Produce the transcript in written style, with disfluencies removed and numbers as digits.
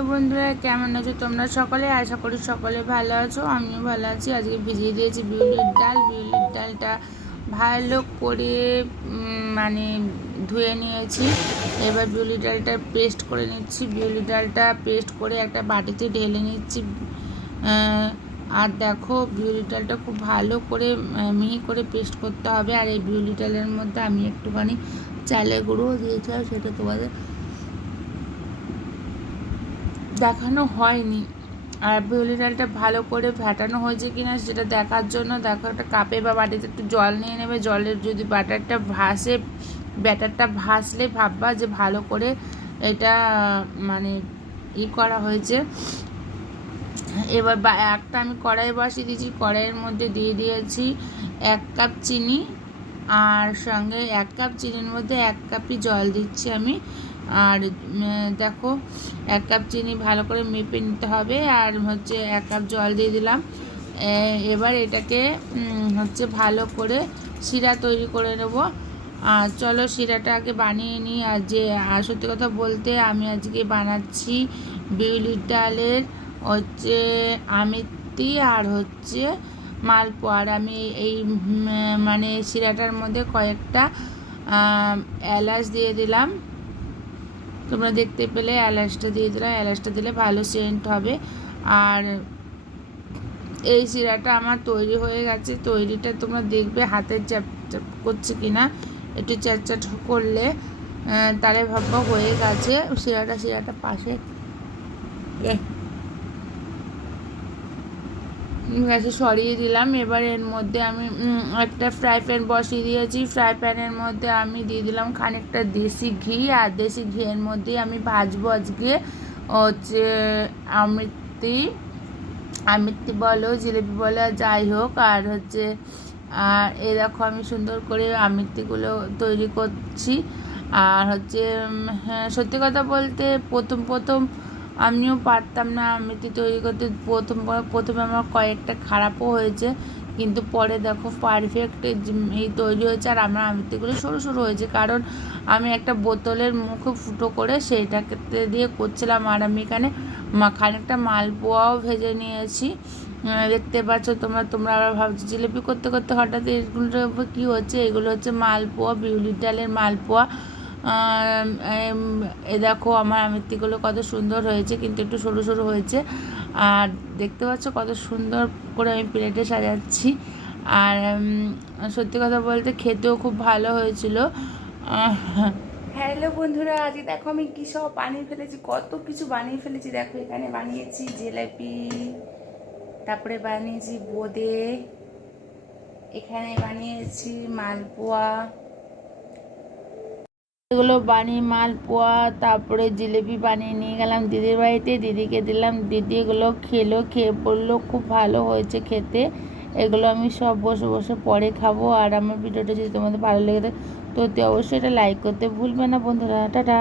Hello বন্ধুরা, কেমন আছো তোমরা সকলে? আশা করি সকলে ভালো আছো, আমিও ভালো আছি। আজকে ভিজিয়ে দিয়েছি বিউলির ডাল। বিউলির ডালটা ভালো করে মানে ধুয়ে নিয়েছি। এবার বিউলির ডালটা পেস্ট করে নিচ্ছি। বিউলির ডালটা পেস্ট করে একটা বাটিতে ঢেলে নিচ্ছি। আর দেখো, বিউলির ডালটা খুব ভালো করে মিহি করে পেস্ট করতে হবে। আর এই বিউলির ডালের মধ্যে আমি একটুখানি চালের গুঁড়ো দিয়েছিলাম, সেটা তোমাদের দেখানো হয়নি। আর বিউলি ডালটা ভালো করে ফ্যাটানো হয়েছে কিনা সেটা দেখার জন্য দেখো, একটা কাপে বা বাটিতে একটু জল নিয়ে নেবে। জলের যদি ব্যাটারটা ভাসলে ভাববা যে ভালো করে এটা মানে করা হয়েছে। এবার একটা আমি কড়াই বসিয়ে দিয়েছি। কড়াইয়ের মধ্যে দিয়ে দিয়েছি 1 কাপ চিনি, আর সঙ্গে 1 কাপ চিনির মধ্যে 1 কাপই জল দিচ্ছি আমি। আর দেখো, 1 কাপ চিনি ভালো করে মেপে নিতে হবে। আর 1 কাপ জল দিয়ে দিলাম। এবার এটাকে ভালো করে শিরা তৈরি করে নেব। আর চলো শিরাটা আগে বানিয়ে নিই। আর সত্যি কথা বলতে, আমি আজকে বানাচ্ছি বিউলির ডালের আমিত্তি আর মালপোয়া। আর আমি এই মানে শিরাটার মধ্যে কয়েকটা এলাচ দিয়ে দিলাম। তোমরা দেখতে পেলে এলাচটা দিয়ে দিলাম। এলাচটা দিলে ভালো সেন্ট হবে। আর এই শিরাটা আমার তৈরি হয়ে গেছে। তৈরিটা তোমরা দেখবে হাতের চ্যাপ চ্যাপ করছে কিনা। একটু চ্যাট করলে তাহলে ভাববা হয়ে গেছে। শিরাটা পাশে গ্যাসে সরিয়ে দিলাম। এবার এর মধ্যে আমি একটা ফ্রাই প্যান বসিয়ে দিয়েছি। ফ্রাই প্যানের মধ্যে আমি দিয়ে দিলাম খানিকটা দেশি ঘি। আর দেশি ঘিয়ের মধ্যে আমি ভাজবো আজকে আমিত্তি বলো, জিলিপি বলো, যাই হোক। আর এই দেখো, আমি সুন্দর করে আমিত্তিগুলো তৈরি করছি। আর হ্যাঁ, সত্যি কথা বলতে প্রথম আমিও পারতাম না আমিত্তি তৈরি করতে। প্রথমে আমার কয়েকটা খারাপও হয়েছে, কিন্তু পরে দেখো পারফেক্ট এই তৈরি হয়েছে। আর আমার আমিত্তিগুলো সরু সরু হয়েছে, কারণ আমি একটা বোতলের মুখে ফুটো করে সেইটাকে দিয়ে করছিলাম। আর আমি এখানে খানিকটা মালপোয়াও ভেজে নিয়েছি। দেখতে পাচ্ছ তোমরা আবার ভাবছো জিলিপি করতে করতে হঠাৎ এগুলোর উপর কী হচ্ছে। এগুলো হচ্ছে মালপোয়া, বিউলির ডালের মালপোয়া। এ দেখো, আমার আমিত্তিগুলো কত সুন্দর হয়েছে, কিন্তু একটু সরু সরু হয়েছে। আর দেখতে পাচ্ছ কত সুন্দর করে আমি প্লেটে সাজাচ্ছি। আর সত্যি কথা বলতে খেতেও খুব ভালো হয়েছিল। হ্যালো বন্ধুরা, আজকে দেখো আমি কী সব বানিয়ে ফেলেছি, কত কিছু বানিয়ে ফেলেছি। দেখো, এখানে বানিয়েছি জিলাপি, তারপরে বানিয়েছি বোঁদে, এখানে বানিয়েছি মালপোয়া। এগুলো বানিয়ে মালপোয়া তারপরে জিলিপি বানিয়ে নিয়ে গেলাম দিদির বাড়িতে। দিদিকে দিলাম, দিদি এগুলো খেয়ে বললো খুব ভালো হয়েছে খেতে। এগুলো আমি সব বসে বসে পরে খাবো। আর আমার ভিডিওটা যদি তোমাদের ভালো লেগে থাকে তো অবশ্যই এটা লাইক করতে ভুলবে না বন্ধুরা। টাটা।